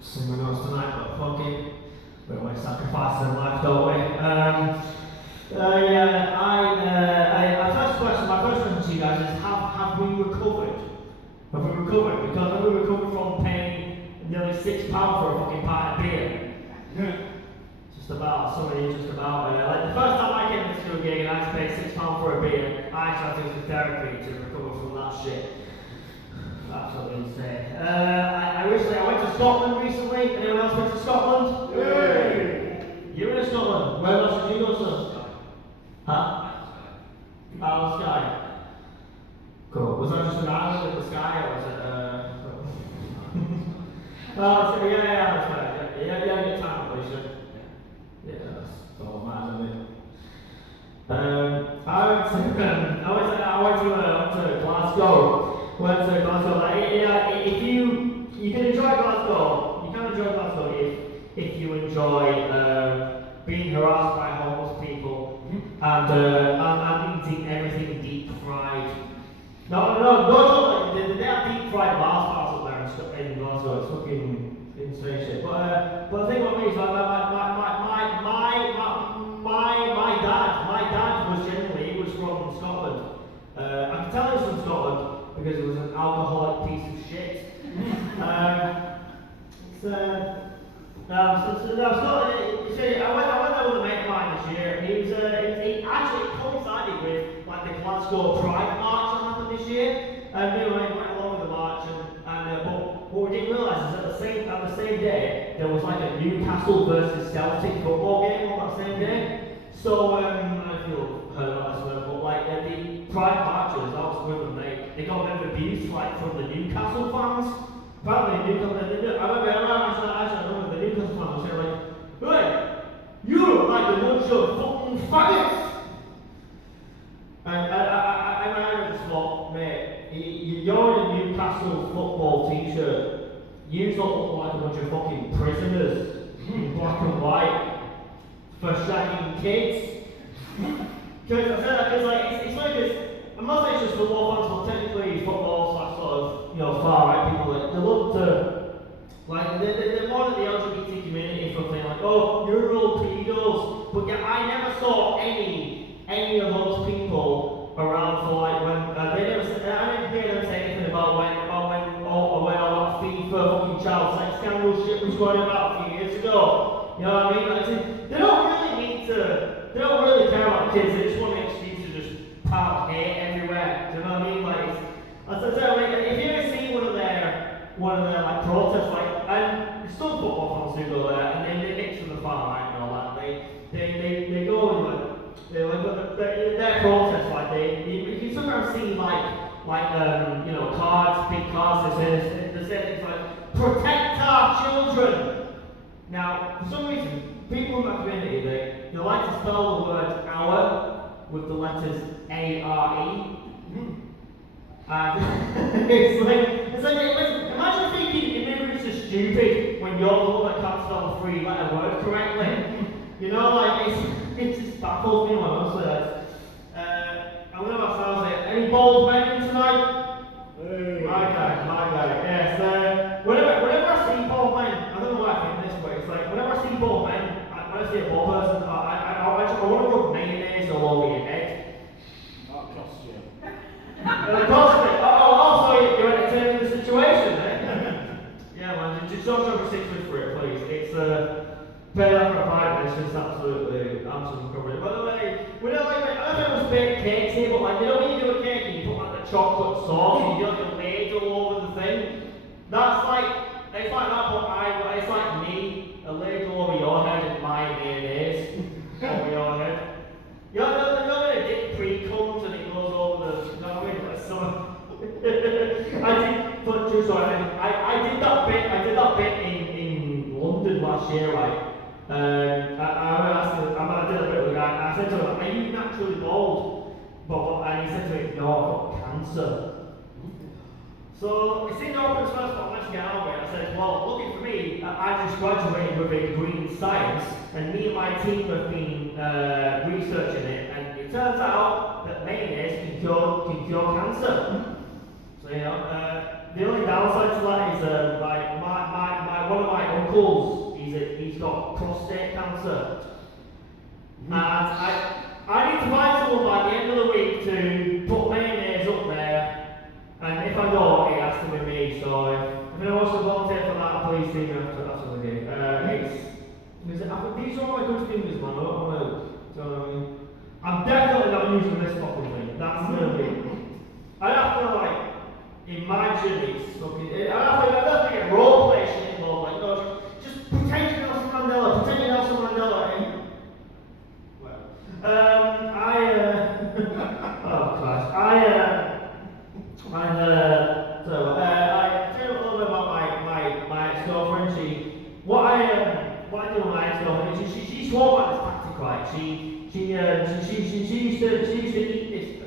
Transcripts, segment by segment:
sing my notes tonight, but fuck it. We always sacrifice in life, don't we? My first question to you guys is, have we recovered? Have we recovered? Because have we recovered from paying nearly £6 for a fucking pint of beer? Just about, somebody just about. Like the first time I came to a gig and I had to pay £6 for a beer, I actually had to go to therapy to recover from that shit. Absolutely insane. I went to Scotland recently. Anyone else went to Scotland? Yay! You were in Scotland. Where else did you go to? Huh? Oh, Skye. Cool. Was that just an island in the sky, or was it? Oh, so, yeah, that's right. Yeah, good time, Alicia. Yeah, that's all that matters, isn't it? I went to Glasgow. Went to Glasgow. Like, if you can enjoy Glasgow, you can enjoy Glasgow if you enjoy being harassed by homeless people and eating everything deep fried. No, they have deep fried Mars bars up there in Glasgow. It's fucking insane shit. But the thing about me is like my dad was genuinely, he was from Scotland. I can tell he was from Scotland because he was an alcoholic piece of shit. I went there with a mate of mine this year. It actually coincided with like the Glasgow Pride March that happened this year, and we went along with the march. But what we didn't realise is that the same day there was like a Newcastle versus Celtic football game on that same day. So I don't know if you've heard about this, but like the Pride marchers, that was with them. They got a bit of abuse like from the Newcastle fans. Apparently, I remember the Newcastle fans were saying like, "Hey, you look like a bunch of fucking faggots." And I just thought, mate, you're in a Newcastle football t-shirt. You don't look like a bunch of fucking prisoners in black and white for shagging kids. Because I said that because like it's like this. I'm not saying it's just football fans, but technically football slash sort of far right people. Like they love to they're more at the LGBT community for saying like, oh, you're all pedos. But yeah, I never saw any of those people around for like when I didn't hear them say anything about when all that FIFA fucking child sex scandal shit was going about a few years ago. You know what I mean? Like, they don't really care about the kids. They just want an excuse to just park hate everywhere. Do you know what I mean? Like, if you ever see one of their like protests, like, and some football fans do go there, and they mix with the far right and all that. They go and their protests, like you can sometimes see like cards, big cards that say things like protect our children. Now, for some reason, people in my community they like to spell the word our with the letters A-R-E. And it's like imagine thinking immigrants are stupid when you're the one that can't spell the three-letter word correctly. You know, like it just baffles me honestly. I'm gonna ask any bald men in tonight? Hey. My guy. Yes. Whenever I see bald men, I don't know why I think this, but it's like whenever I see bald men, when I see a bald person, I want to rub mayonnaise all over your head. That cost you. It cost me. So you're entertaining the situation, eh? Yeah, man. Just don't show me 6 weeks for it, please. It's pay that for a pint. It's just absolutely covered. By the way, we don't like. I don't know if it was baked cakes here, but like you know when you do a cake and you put like the chocolate sauce and you do like a ladle over the thing. That's like it's like that, but it's like me a ladle over your head and my mayonnaise over your head. You know when a dick pre-comes and it goes over the. You know what I mean? Like so. I did that bit in London last year, right? I did a bit with a guy. I said to him, "Are you naturally bald?" And he said to me, "No, I've got cancer." So it seemed open first, but let's get out of it. I said, "Well, looking for me, I just graduated with a degree in science, and me and my team have been researching it, and it turns out that mayonnaise can cure cancer." So the only downside to that is my uncle's, he's got prostate cancer. And I need to find someone by the end of the week to put mayonnaise up there. And if I don't, it has to be me. So if anyone wants to volunteer for that, please see me after the game. These are all my good fingers, man. I don't want to. Do you know what I mean? I'm definitely not using this fucking thing. That's gonna be. I have to like imagine it's fucking. I have to get role play shit involved. Like, no, just pretend you're Nelson Mandela. Pretend you're Nelson Mandela. And, oh Christ. I tell you a little bit about my ex-girlfriend. What I do with my ex-girlfriend is she swore by this tactic, right? She used to eat this.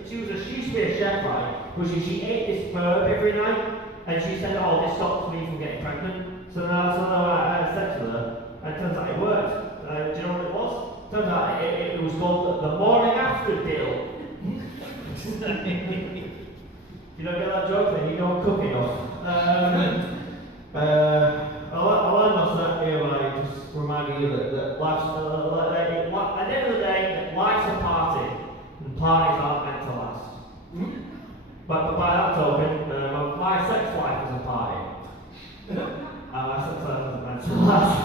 She used to be a chef, right? But she ate this herb every night, and she said, "Oh, this stops me from getting pregnant." So now I had sex with her, and it turns out it worked. Do you know what it was? Turns out it was called the morning after deal. You don't get that joke, then you don't cook enough. I learned my set here by just reminding you that life's, at the end of the day, life's a party, and parties aren't meant to last. But by that token, my sex life is a party. My sex life isn't meant to last.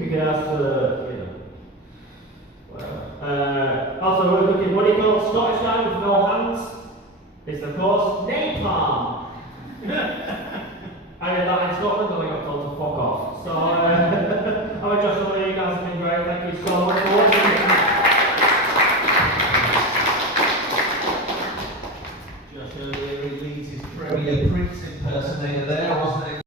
You can ask also, we're looking, what do you call Scottish guy with no hands? It's of course napalm. I did that in Scotland and I got told to fuck off. So, I'm Joshua, you guys have been great. Thank you so much for watching. Josh earlier, he leads his Premier Prince impersonator there, wasn't it?